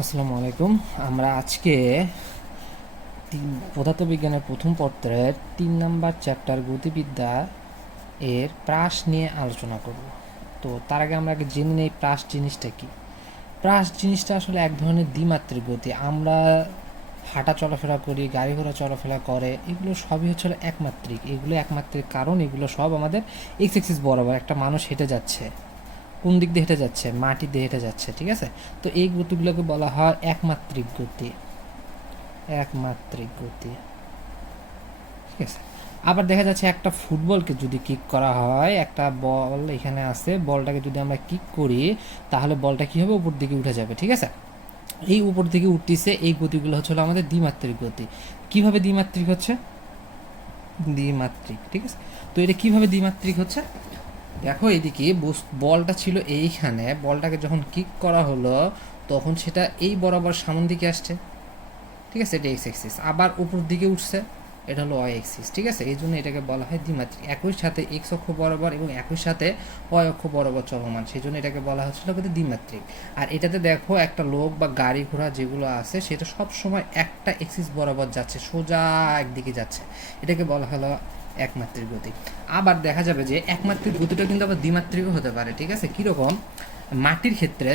আসসালামু আলাইকুম। আমরা আজকে পদার্থবিজ্ঞানের প্রথম পত্রের 3 নাম্বার চ্যাপ্টার গতিবিদ্যা এর প্রাস নিয়ে আলোচনা করব। তো তার আগে আমরা জেনে নেই প্রাস জিনিসটা কি। প্রাস জিনিসটা আসলে এক ধরনের দ্বিমাত্রিক গতি। আমরা হাঁটা চলাফেরা করি, গাড়ি ঘোড়া চলাফেরা করে, এগুলো সবই হচ্ছে একমাত্রিক। এগুলো একমাত্রিক কারণ এগুলো সব আমাদের এক্স এক্সিস বরাবর। একটা মানুষ হেঁটে যাচ্ছে, কোন দিক দিয়ে হেঁটে যাচ্ছে? মাটি দিয়ে হেঁটে যাচ্ছে, ঠিক আছে? তো এই গতিগুলোকে বলা হয় একমাত্রিক গতি। একমাত্রিক গতি, ঠিক আছে। আবার দেখা যাচ্ছে একটা ফুটবলকে যদি কিক করা হয়, একটা বল এখানে আছে, বলটাকে যদি আমরা কিক করি তাহলে বলটা কী হবে? উপর দিকে উঠে যাবে, ঠিক আছে। এই উপর দিকে উঠতেছে, এই গতিগুলো হচ্ছে আমাদের দ্বিমাত্রিক গতি। কিভাবে দ্বিমাত্রিক হচ্ছে? দ্বিমাত্রিক, ঠিক আছে। তো এটা কিভাবে দ্বিমাত্রিক হচ্ছে? দেখো এদিকে বলটা ছিল এইখানে, বলটাকে যখন কিক করা হলো তখন সেটা এই বরাবর সামন দিকে আসছে, ঠিক আছে। এটা এক্স এক্সিস। আবার উপর দিকে উঠছে, এটা হলো ওয়াই এক্সিস, ঠিক আছে। এই জন্য এটাকে বলা হয় দ্বিমাত্রিক। একই সাথে এক্স অক্ষ বরাবর এবং একই সাথে ওয়াই অক্ষ বরাবর চলমান, সেই জন্য এটাকে বলা হচ্ছিল দ্বিমাত্রিক। আর এটাতে দেখো একটা লোক বা গাড়ি ঘোড়া যেগুলো আছে সেটা সব সময় একটা এক্সিস বরাবর যাচ্ছে, সোজা একদিকে যাচ্ছে, এটাকে বলা হলো একমাত্রিক গতি। আবার দেখা যাবে যে একমাত্রিক গতিটা কিন্তু আবার দ্বিমাত্রিকও হতে পারে, ঠিক আছে। কীরকম? মাটির ক্ষেত্রে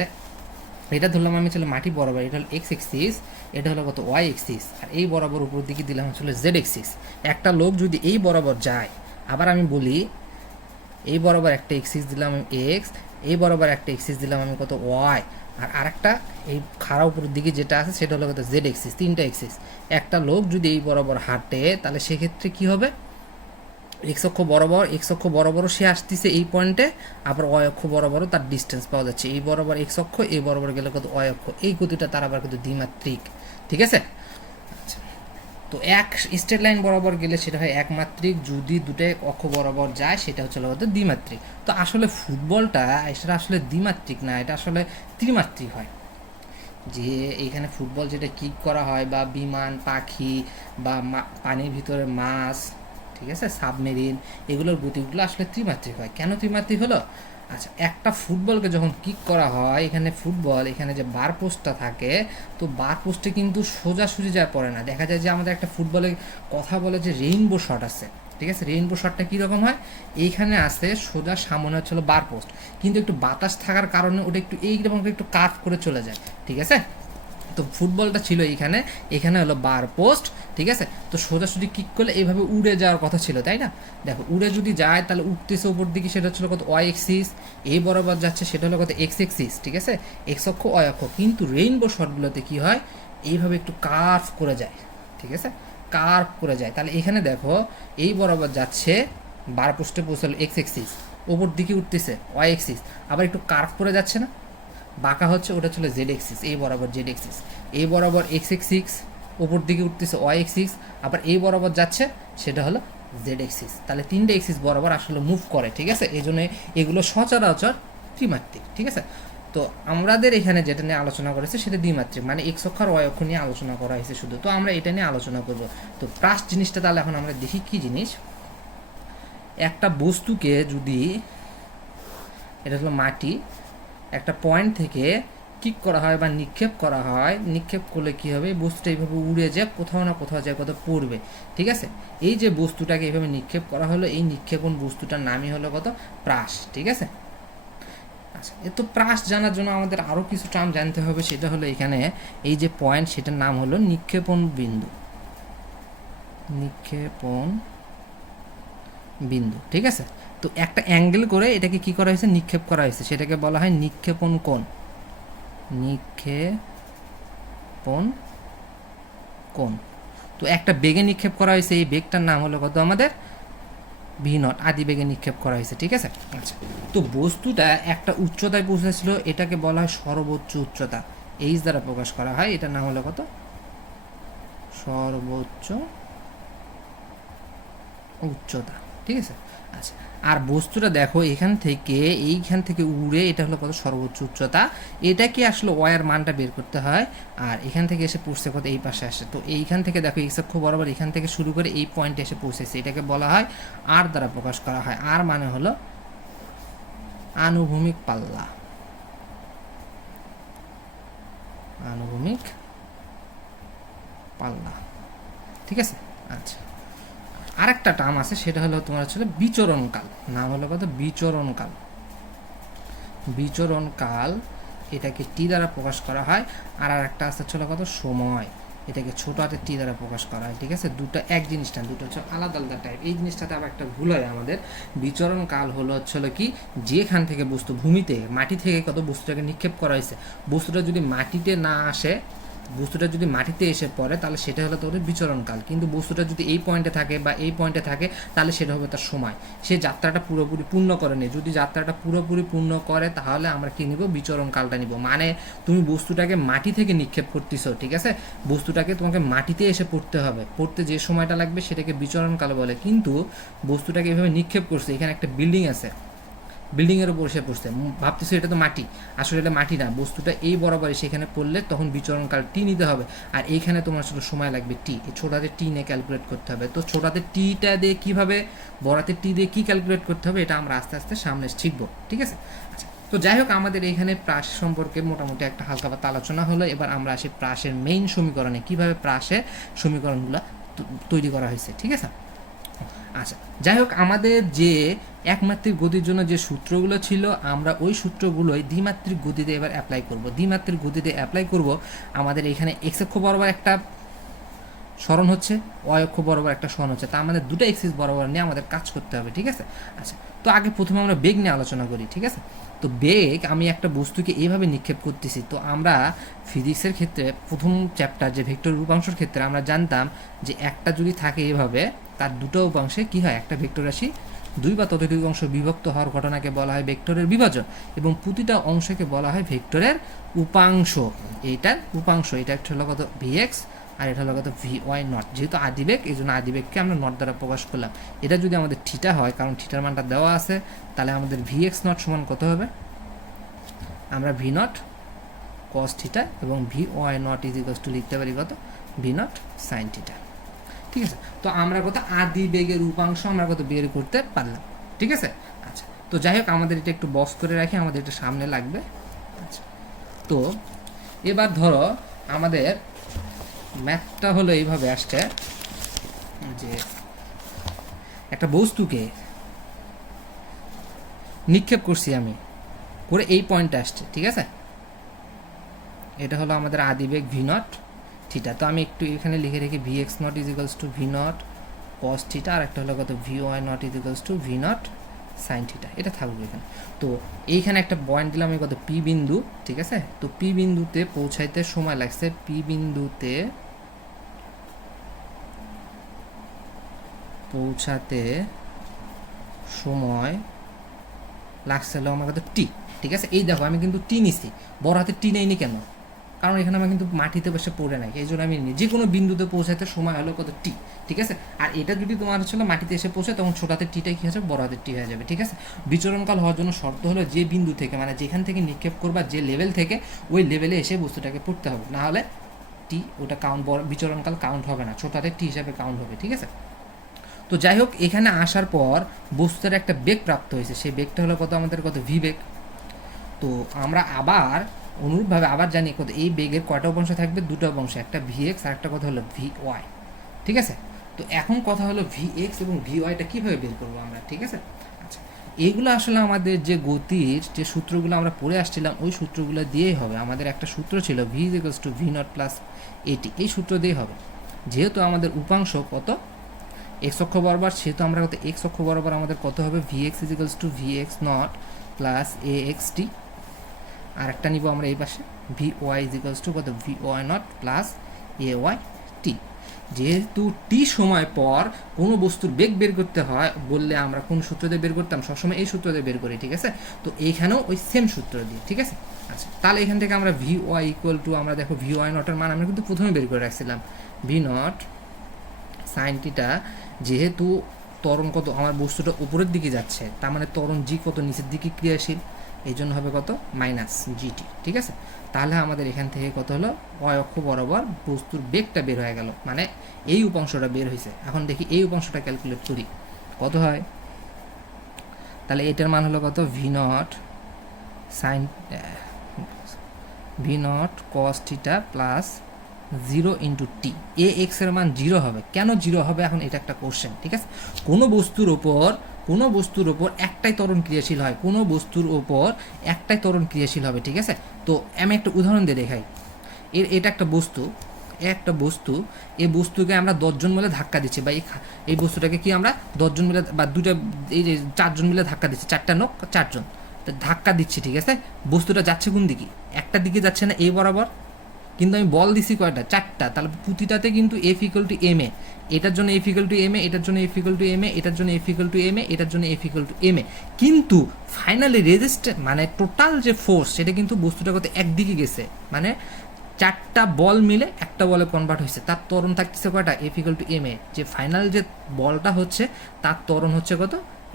এটা ধরলাম আমি ছিল মাটি বরাবর, এটা হলো এক্স এক্সিস, এটা হলো কত? Y axis. আর এই বরাবর উপর দিকে দিলাম হচ্ছিল জেড এক্সিস। একটা লোক যদি এই বরাবর যায়, আবার আমি বলি এই বরাবর একটা এক্সিস দিলাম আমি এক্স, এই বরাবর একটা এক্সিস দিলাম আমি কত? ওয়াই। আর আরেকটা এই খাড়া উপরের দিকে যেটা আছে সেটা হলো কত? Z axis. তিনটা এক্সিস। একটা লোক যদি এই বরাবর হাঁটে তাহলে সেক্ষেত্রে কী হবে? এক্স অক্ষ বরাবরও সে আসতেছে এই পয়েন্টে, আবার ওয়াই অক্ষ বরাবরও তার ডিস্টেন্স পাওয়া যাচ্ছে। এই বরাবর এক্স অক্ষ, এই বরাবর গেলে কত? ওয়াই অক্ষ। এই গতিটা তার আবার কিন্তু দ্বিমাত্রিক, ঠিক আছে। আচ্ছা, তো এক স্ট্রেট লাইন বরাবর গেলে সেটা হয় একমাত্রিক, যদি দুটো অক্ষ বরাবর যায় সেটা হচ্ছে দ্বিমাত্রিক। তো আসলে ফুটবলটা সেটা আসলে দ্বিমাত্রিক না, এটা আসলে ত্রিমাত্রিক হয়। যে এইখানে ফুটবল যেটা কিক করা হয়, বা বিমান, পাখি, বা পানির ভিতরে মাছ, ঠিক আছে, সাবমেরিন, এগুলোর গতিগুলো আসলে ত্রিমাত্রিক হয়। কেন ত্রিমাত্রিক হলো? আচ্ছা, একটা ফুটবলকে যখন কিক করা হয়, এখানে ফুটবল, এখানে যে বার পোস্টটা থাকে, তো বার পোস্টে কিন্তু সোজাসুজি যায় পড়ে না। দেখা যায় যে আমাদের একটা ফুটবলে কথা বলে যে রেইনবো শট আছে, ঠিক আছে। রেইনবো শটটা কীরকম হয়? এইখানে আছে সোজা সামনে হচ্ছিল বার পোস্ট, কিন্তু একটু বাতাস থাকার কারণে ওটা একটু এইরকম একটু কার্ভ করে চলে যায়, ঠিক আছে। তো ফুটবলটা ছিল এইখানে, এখানে হলো বার পোস্ট, ঠিক আছে। তো সোজাসুজি কিক করলে এইভাবে উড়ে যাওয়ার কথা ছিল, তাই না? দেখো উড়ে যদি যায় তাহলে উঠতেছে উপর দিকে, সেটা হচ্ছিল কত? Y axis. এই বরাবর যাচ্ছে সেটা হলো কত? এক্স এক্সিস, ঠিক আছে। এক্স অক্ষ, ওয়াই অক্ষ। কিন্তু রেইনবো শটগুলোতে কী হয়? এইভাবে একটু কার্ভ করে যায়, ঠিক আছে, কার্ভ করে যায়। তাহলে এখানে দেখো এই বরাবর যাচ্ছে, বার পোস্টে পৌঁছালো এক্স এক্সিস, ওপর দিকে উঠতেছে ওয়াই এক্সিস, আবার একটু কার্ভ করে যাচ্ছে না, বাঁকা হচ্ছে, ওটা ছিল জেড এক্সিস। এই বরাবর জেড এক্সিস, এই বরাবর এক্স এক্সিস, ওপর দিকে উঠতেছে ওয়াই এক্সিস, আবার এই বরাবর যাচ্ছে সেটা হলো জেড এক্সিস। তাহলে তিনটে এক্সিস বরাবর আসলে মুভ করে, ঠিক আছে। এই জন্য এগুলো সচরাচর ত্রিমাত্রিক, ঠিক আছে। তো আমাদের এখানে যেটা নিয়ে আলোচনা করেছে সেটা দ্বিমাত্রিক, মানে এক্স অক্ষ আর ওয়াই অক্ষ নিয়ে আলোচনা করা হয়েছে শুধু। তো আমরা এটা নিয়ে আলোচনা করব। তো প্রাস জিনিসটা তাহলে এখন আমরা দেখি কী জিনিস। একটা বস্তুকে যদি, এটা হলো মাটি, একটা পয়েন্ট থেকে কিক করা হয় বা নিক্ষেপ করা হয়, নিক্ষেপ করলে কী হবে? বস্তুটা এইভাবে উড়ে যায়, কোথাও না কোথাও যায় কত? পড়বে, ঠিক আছে। এই যে বস্তুটাকে এইভাবে নিক্ষেপণ করা হলো, এই নিক্ষেপণ বস্তুটার নামই হলো কত? প্রাস, ঠিক আছে। আচ্ছা, এ তো প্রাস জানার জন্য আমাদের আরও কিছু টার্ম জানতে হবে। সেটা হলো এখানে এই যে পয়েন্ট, সেটার নাম হলো নিক্ষেপণ বিন্দু। নিক্ষেপণ বিন্দু, ঠিক আছে। তো একটা অ্যাঙ্গেল করে এটাকে কি করা হয়েছে? নিক্ষেপ করা হয়েছে, সেটাকে বলা হয় নিক্ষেপণ কোণ। নিক্ষেপণ কোণ। তো একটা বেগে নিক্ষেপ করা হয়েছে, এই বেগটার নাম হলো কত? আমাদের ভি নট, আদি বেগে নিক্ষেপ করা হয়েছে, ঠিক আছে। আচ্ছা, তো বস্তুটা একটা উচ্চতায় পৌঁছেছিল, এটাকে বলা হয় সর্বোচ্চ উচ্চতা, এইচ দ্বারা প্রকাশ করা হয়। এটার নাম হলো কত? সর্বোচ্চ উচ্চতা, ঠিক আছে। আচ্ছা, আর বস্তুটা দেখো এইখান থেকে উড়ে, এটা হলো কত? সর্বোচ্চ উচ্চতা। এটাকে আসলে ওয়ার মানটা বের করতে হয়, আর এখান থেকে এসে পড়ছে কত? এই পাশে আসে। তো এইখান থেকে দেখো এক্স অক্ষ বরাবর এখান থেকে শুরু করে এই পয়েন্টে এসে পৌঁছেছে, এটাকে বলা হয় আর দ্বারা প্রকাশ করা হয়। আর মানে হলো আনুভূমিক পাল্লা। আনুভূমিক পাল্লা, ঠিক আছে। আচ্ছা, আরেকটা টার্ম আছে, সেটা হলো তোমার হচ্ছে বিচরণকাল, নাম হলো কত বিচরণকাল। বিচরণকাল এটাকে টি দ্বারা প্রকাশ করা হয়, আর একটা আছে হচ্ছে কত সময়, এটাকে ছোট হাতের টি দ্বারা প্রকাশ করা হয়, ঠিক আছে। দুটো এক জিনিস না, দুটো হচ্ছে আলাদা আলাদা টাইপ। এই জিনিসটাতে আবার একটা ভুল হয় আমাদের। বিচরণকাল হলো হচ্ছে কি, যেখান থেকে বস্তু ভূমিতে মাটি থেকে কত বস্তুটাকে নিক্ষেপ করা হয়েছে, বস্তুটা যদি মাটিতে না আসে, বস্তুটা যদি মাটিতে এসে পড়ে, তাহলে সেটা হলো তোর বিচরণকাল। কিন্তু বস্তুটা যদি এই পয়েন্টে থাকে বা এই পয়েন্টে থাকে, তাহলে সেটা হবে তার সময়। সে যাত্রাটা পুরোপুরি পূর্ণ করে নেই। যদি যাত্রাটা পুরোপুরি পূর্ণ করে, তাহলে আমরা কী নিব, বিচরণকালটা নিব। মানে তুমি বস্তুটাকে মাটি থেকে নিক্ষেপ করতেছো, ঠিক আছে, বস্তুটাকে তোমাকে মাটিতে এসে পড়তে হবে, পড়তে যে সময়টা লাগবে সেটাকে বিচরণকাল বলে। কিন্তু বস্তুটাকে এভাবে নিক্ষেপ করছে, এখানে একটা বিল্ডিং আছে, বিল্ডিংয়ের উপর এসে পড়ছে, ভাবতেছো এটা তো মাটি, আসলে এটা মাটি না, বস্তুটা এই বরাবর সেখানে পড়লে তখন বিচরণকাল টি নিতে হবে। আর এইখানে তোমার আসলে সময় লাগবে টি, এই ছোটাতে টি নিয়ে ক্যালকুলেট করতে হবে। তো ছোটাতে টিটা দিয়ে কীভাবে, বড়াতে টি দিয়ে কী ক্যালকুলেট করতে হবে, এটা আমরা আস্তে আস্তে সামনে শিখবো, ঠিক আছে। আচ্ছা, তো যাই হোক, আমাদের এখানে প্রাস সম্পর্কে মোটামুটি একটা হালকা পাতলা আলোচনা হলো। এবার আমরা আসি প্রাসের মেইন সমীকরণে, কীভাবে প্রাসের সমীকরণগুলো তৈরি করা হয়েছে, ঠিক আছে। আচ্ছা, যাই হোক, আমাদের যে একমাত্রিক গতির জন্য যে সূত্রগুলো ছিল, আমরা ওই সূত্রগুলোই দ্বিমাত্রিক গতিতে এবার অ্যাপ্লাই করব। দ্বিমাত্রিক গতিতে অ্যাপ্লাই করব, আমাদের এখানে এক্স অক্ষ বরাবর একটা স্মরণ হচ্ছে, ওয়াই অক্ষ বরাবর একটা স্মরণ হচ্ছে, তা আমাদের দুটো এক্সিস বরাবর নিয়ে আমাদের কাজ করতে হবে, ঠিক আছে। আচ্ছা, তো আগে প্রথমে আমরা বেগ নিয়ে আলোচনা করি, ঠিক আছে। তো বেগ, আমি একটা বস্তুকে এইভাবে নিক্ষেপ করতেছি। তো আমরা ফিজিক্সের ক্ষেত্রে প্রথম চ্যাপ্টার যে ভেক্টর উপাংশের ক্ষেত্রে আমরা জানতাম যে একটা যদি থাকে এইভাবে, তার দুটো উপাংশে কি হয়, একটা ভেক্টর রাশি দুই বা ততোধিক অংশ বিভক্ত হওয়ার ঘটনাকে বলা হয় ভেক্টরের বিভাজন, এবং প্রতিটা অংশকে বলা হয় ভেক্টরের উপাংশ। এইটার উপাংশ, এটা একটা হলো কত ভিএক্স, আর এটা হলো কত ভি ওয়াই নট। যেহেতু আদিবেগ, এই জন্য আদিবেগকে আমরা নট দ্বারা প্রকাশ করলাম। এটা যদি আমাদের থিটা হয়, কারণ থিটার মানটা দেওয়া আছে, তাহলে আমাদের ভিএক্স নট সমান কত হবে, আমরা ভি নট কস থিটা এবং V Y not is equals to লিখতে পারি কত, ভি নট সাইন থিটা, ঠিক আছে। তো আমরা কত আদিবেগের উপাংশ আমরা কত বের করতে পারলাম, ঠিক আছে। আচ্ছা, তো যাই হোক, আমাদের এটা একটু বক্স করে রাখি, আমাদের এটা সামনে লাগবে। আচ্ছা, তো এবার ধরো আমাদের ম্যাথটা হলো এইভাবে আসছে যে একটা বস্তুকে নিক্ষেপ করছি আমি, করে এই পয়েন্টে আসছে, ঠিক আছে। এটা হলো আমাদের আদিবেগ ভি নট থিটা। তো আমি একটু এখানে লিখে রেখি V X not is equals to V not cos theta, আর একটা হলো কত V Y not is equals to V not sine theta, এটা থাকবে এখানে। তো এইখানে একটা পয়েন্ট দিলাম আমি কত, পি বিন্দু, ঠিক আছে। তো পি বিন্দুতে পৌঁছাইতে সময় লাগছে, পি বিন্দুতে পৌঁছাতে সময় লাগছিল আমার কত টি, ঠিক আছে। এই দেখো, আমি কিন্তু টি নিছি, বড় হাতে টি নেইনি কেন, কারণ এখানে আমার কিন্তু মাটিতে বসে পড়ে নাই, এই জন্য আমি যে কোনো বিন্দুতে পৌঁছাতে সময় হলো কত টি, ঠিক আছে। আর এটা যদি তোমার হচ্ছে মাটিতে এসে পৌঁছে, তখন ছোট হাতের টিটাই কী হচ্ছে, বড় হাতের টি হয়ে যাবে, ঠিক আছে। বিচরণকাল হওয়ার জন্য শর্ত হলো যে বিন্দু থেকে, মানে যেখান থেকে নিক্ষেপ করবা, যে লেভেল থেকে, ওই লেভেলে এসে বস্তুটাকে পড়তে হবে, না হলে টি ওটা কাউন্ট, বিচরণকাল কাউন্ট হবে না, ছোট হাতের টি হিসাবে কাউন্ট হবে, ঠিক আছে। তো যাই হোক, এখানে আসার পর বস্তুটার একটা বেগ প্রাপ্ত হয়েছে, সেই বেগটা হলো কত, আমাদের কত ভি বেগ। তো আমরা আবার অনুরূপভাবে আবার জানি কত, এই বেগের কয়টা উপাংশ থাকবে, দুটো উপাংশ, একটা ভি এক্স আর একটা কথা হলো ভি ওয়াই, ঠিক আছে। তো এখন কথা হলো ভি এক্স এবং ভি ওয়াইটা কীভাবে বের করবো আমরা, ঠিক আছে। আচ্ছা, এইগুলো আসলে আমাদের যে গতির যে সূত্রগুলো আমরা পড়ে আসছিলাম, ওই সূত্রগুলো দিয়েই হবে। আমাদের একটা সূত্র ছিল V is equals to V not plus এটি, এই সূত্র দিয়েই হবে। যেহেতু আমাদের উপাংশ কত এক্স অক্ষ বরাবর, সেহেতু আমরা কত এক্স অক্ষ বরাবর আমাদের কত হবে, V X is equals to V X naught plus A X T, আর একটা নিব আমরা এই পাশে V Y is equals to কত, V Y naught plus A Y T. যেহেতু টি সময় পর কোনো বস্তুর বেগ বের করতে হয় বললে আমরা কোন সূত্র দিয়ে বের করতাম, সবসময় এই সূত্র দিয়ে বের করি, ঠিক আছে। তো এইখানেও ওই সেম সূত্র দিয়ে, ঠিক আছে। আচ্ছা, তাহলে এখান থেকে আমরা ভি ওয়াই ইকুয়াল টু, আমরা দেখো ভি ওয়াই নটের মান আমরা কিন্তু প্রথমে বের করে রাখছিলাম, ভি নট সাইন টিটা। যেহেতু ত্বরণ কত, আমার বস্তুটা উপরের দিকে যাচ্ছে, তার মানে ত্বরণ জি কত, নিচের দিকে ক্রিয়াশীল, এই জন্য হবে কত, মাইনাস জিটি, ঠিক আছে। তাহলে আমাদের এখান থেকে কত হলো, ওয়াই অক্ষ বরাবর বস্তুর বেগটা বের হয়ে গেল, মানে এই উপাংশটা বের হয়েছে। এখন দেখি এই উপাংশটা ক্যালকুলেট করি কত হয়, তাহলে এটার মান হলো কত, V not sine V not cos theta plus 0 into T. A এক্সের মান 0 হবে। কেন 0 হবে এখন এটা একটা কোশ্চেন, ঠিক আছে? কোনো বস্তুর ওপর একটাই ত্বরণ ক্রিয়াশীল হয়, কোনো বস্তুর ওপর একটাই ত্বরণ ক্রিয়াশীল হবে, ঠিক আছে? তো আমি একটা উদাহরণ দিয়ে দেখাই। এটা একটা বস্তু, এই বস্তুকে আমরা 10 জন মিলে ধাক্কা দিচ্ছি, বা এই বস্তুটাকে কি আমরা 10 জন মিলে বা দুইটা এই যে 4 জন মিলে ধাক্কা দিচ্ছি, 4টা লোক 4 জন ধাক্কা দিচ্ছি, ঠিক আছে? বস্তুটা যাচ্ছে কোন দিকে? একটা দিকে যাচ্ছে না, এই বরাবর, কিন্তু আমি বল দিছি কয়টা? 4টা। তাহলে প্রতিটাতে কিন্তু F equal to M A, এটার জন্য F equal to M A, এটার জন্য F equal to M A, এটার জন্য F equal to M A, এটার জন্য F equal to M A. কিন্তু ফাইনালি রেজিস্ট্যান্স মানে টোটাল যে ফোর্স সেটা কিন্তু বস্তুটা কত একদিকে গেছে, মানে 4টা বল মিলে একটা বলে কনভার্ট হয়েছে। তার ত্বরণ থাকতেছে কয়টা? F equal to M A. যে ফাইনাল যে বলটা হচ্ছে তার ত্বরণ হচ্ছে কত?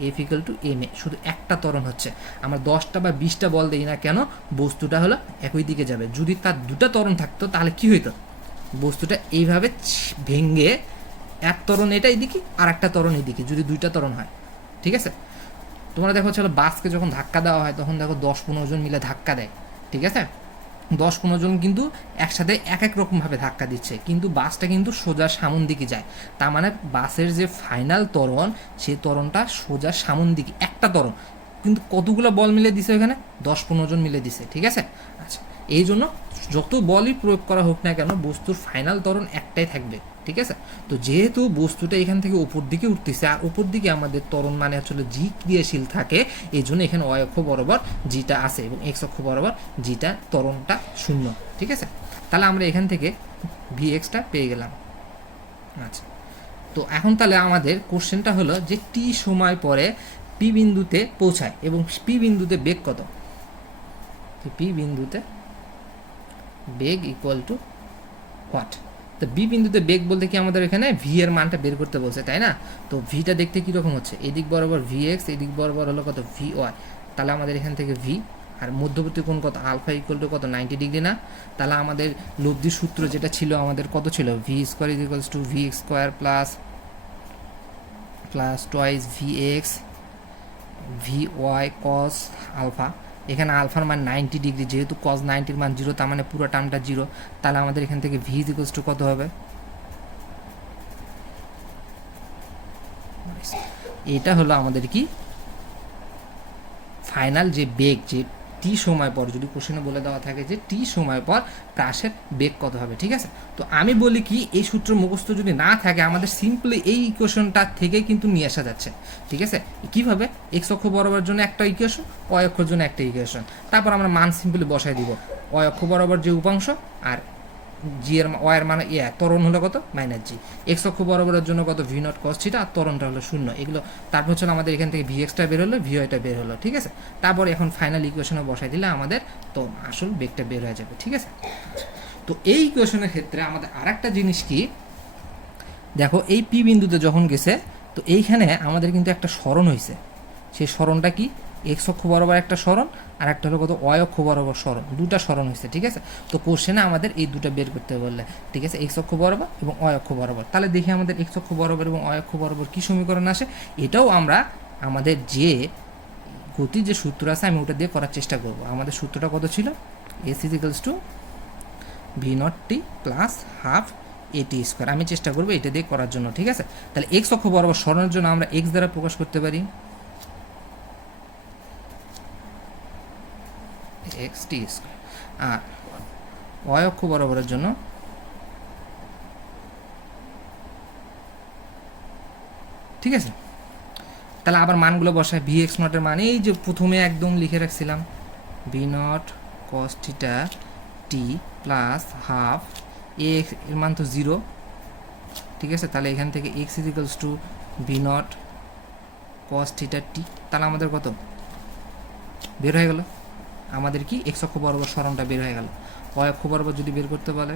F equal to M A. শুধু একটা ত্বরণ হচ্ছে। আমরা 10টা বা 20টা বল দিই না কেন, বস্তুটা হলো একই দিকে যাবে। যদি তার দুটা ত্বরণ থাকতো তাহলে কি হইতো? বস্তুটা এইভাবে ভেঙে এক ত্বরণ এটা এদিকে আর একটা ত্বরণ এদিকে, যদি দুইটা ত্বরণ হয়, ঠিক আছে? তোমরা দেখো চলো বাসকে যখন ধাক্কা দেওয়া হয় তখন দেখো 10-15 জন মিলে ধাক্কা দেয়, ঠিক আছে? 10-15 জন কিন্তু একসাথে এক রকমভাবে ধাক্কা দিচ্ছে, কিন্তু বাসটা কিন্তু সোজা সামন দিকে যায়। তার মানে বাসের যে ফাইনাল ত্বরণ, সেই ত্বরণটা সোজা সামন দিকে, একটা ত্বরণ, কিন্তু কতগুলো বল মিলে দিছে ওখানে? 10-15 জন মিলে দিছে, ঠিক আছে? আচ্ছা, এই জন্য যত বলই প্রয়োগ করা হোক না কেন বস্তুর ফাইনাল ত্বরণ একটাই থাকবে, ঠিক আছে? তো যেহেতু বস্তুটা এখান থেকে উপর দিকে উঠতেছে, আর উপর দিকে আমাদের ত্বরণ মানে আসলে জি ক্রিয়াশীল থাকে, এই জন্য এখানে ওয়াই অক্ষ বরাবর জিটা আছে এবং এক্স অক্ষ বরাবর জিটা ত্বরণটা 0, ঠিক আছে? তাহলে আমরা এখান থেকে ভি এক্সটা পেয়ে গেলাম। আচ্ছা, তো এখন তাহলে আমাদের কোশ্চেনটা হলো যে টি সময় পরে পি বিন্দুতে পৌঁছায় এবং পি বিন্দুতে বেগ কত? পি বিন্দুতে বেগ ইকুয়াল টু হোয়াট? তো বি বিন্দুতে বেগ বলতে কি আমাদের এখানে ভি এর মানটা বের করতে বলছে, তাই না? তো ভিটা দেখতে কীরকম হচ্ছে? এদিক বরাবর ভি এক্স, এদিক বরাবর হলো কত? V Y. তাহলে আমাদের এখান থেকে ভি আর মধ্যবর্তী কোণ কত? আলফা ইকুয়াল টু কত? 90 ডিগ্রি না? তাহলে আমাদের লব্ধি সূত্র যেটা ছিল আমাদের কত ছিল? V square is equals to V X square plus twice V X V Y cos alpha. এখানে আলফার মান 90 ডিগ্রি, যেহেতু কস 90-র মান 0, তার মানে পুরো টার্মটা 0। তাহলে আমাদের এখান থেকে ভি ইজ ইকুয়ালস টু কত হবে? এটা হলো আমাদের কি ফাইনাল যে বেগ, যে টি সময় পর, যদি কোশ্চেনে বলে দেওয়া থাকে যে টি সময় পর প্রাসের বেগ কত হবে, ঠিক আছে? তো আমি বলি কি, এই সূত্র মুখস্থ যদি না থাকে আমাদের সিম্পলি এই ইকুয়েশনটা থেকে কিন্তু নিয়ে আসা যাচ্ছে, ঠিক আছে? কীভাবে? এক্স অক্ষ বরাবর জন্য একটা ইকুয়েশন, ওয়াই অক্ষর জন্য একটা ইকুয়েশন, তারপর আমরা মান সিম্পলি বসাই দিব। ওয়াই অক্ষ বরাবর যে উপাংশ আর জি এর ওয়াইয়ের মানে ত্বরণ হলো কত? মাইনাস জি। এক্স অক্ষ বরাবরের জন্য কত? ভি নট কস থিটা, আর ত্বরণটা হলো 0। এগুলো তারপর হচ্ছে আমাদের এখান থেকে ভি এক্সটা বের হলো, ভি ওয়াইটা বের হলো, ঠিক আছে? তারপর এখন ফাইনাল ইকুয়েশনে বসাই দিলে আমাদের তো আসল বেগটা বের হয়ে যাবে, ঠিক আছে? তো এই ইকুয়েশনের ক্ষেত্রে আমাদের আর একটা জিনিস কি দেখো, এই পি বিন্দুতে যখন গেছে তো এইখানে আমাদের কিন্তু একটা সরণ হয়েছে। সেই সরণটা কি? এক্স অক্ষ বরাবর একটা সরণ, আর একটা হলো কত? ওয়াই অক্ষ বরাবর সরণ। দুটা সরণ হয়েছে, ঠিক আছে? তো কোশ্চেনে আমাদের এই দুটা বের করতে বললে, ঠিক আছে? এক্স অক্ষ বরাবর এবং ওয়াই অক্ষ বরাবর। তাহলে দেখি আমাদের এক্স অক্ষ বরাবর এবং ওয়াই অক্ষ বরাবর কী সমীকরণ আসে। এটাও আমরা আমাদের যে গতির যে সূত্র আছে আমি ওটা দিয়ে করার চেষ্টা করব। আমাদের সূত্রটা কত ছিল? S is equals to V not T plus half এটি স্কোয়ার। আমি চেষ্টা করবো এটা দিয়ে করার জন্য, ঠিক আছে? তাহলে এক্স অক্ষ বরাবর সরণের জন্য আমরা এক্স দ্বারা প্রকাশ করতে পারি এক্স টি স্কোয়ার, আর ওয়াই অক্ষ বরাবরের জন্য ঠিক আছে? তাহলে আবার মানগুলো বসায়। ভি এক্স নটের মান এই যে প্রথমে একদম লিখে রাখছিলাম, V not cos theta T plus half এর মান তো 0, ঠিক আছে? তাহলে এখান থেকে X is equals to V not cos theta T. তাহলে আমাদের কত বের হয়ে গেল? আমাদের কি এক্স অক্ষ বরাবর সরণটা বের হয়ে গেল। ওয়াই অক্ষ বরাবর যদি বের করতে বলে,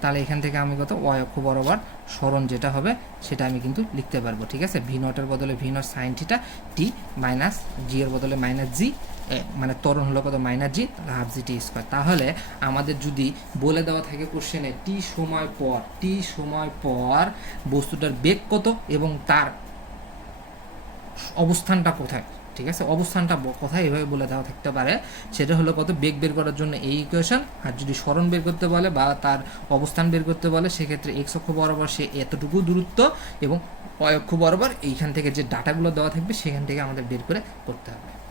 তাহলে এখান থেকে আমি কত? ওয়াই অক্ষ বরাবর সরণ যেটা হবে সেটা আমি কিন্তু লিখতে পারবো, ঠিক আছে? ভি নটের বদলে V not sine theta T minus G এর বদলে মাইনাস জি, মানে ত্বরণ হলো কত? মাইনাস জি, তাহলে হাফ জি টি স্কোয়ার। তাহলে আমাদের যদি বলে দেওয়া থাকে কোশ্চেনে টি সময় পর বস্তুটার বেগ কত এবং তার অবস্থানটা কোথায়, ঠিক আছে, অবস্থানটা কোথায় এভাবে বলে দেওয়া থাকতে পারে। সেটা হলো কত, বেগ বের করার জন্য এই ইকুয়েশন, আর যদি সরণ বের করতে বলে বা তার অবস্থান বের করতে বলে সেক্ষেত্রে এক্স অক্ষ বরাবর সে এতটুকু দূরত্ব এবং y অক্ষ বরাবর এইখান থেকে যে ডাটাগুলো দেওয়া থাকবে সেখান থেকে আমাদের বের করে করতে হবে।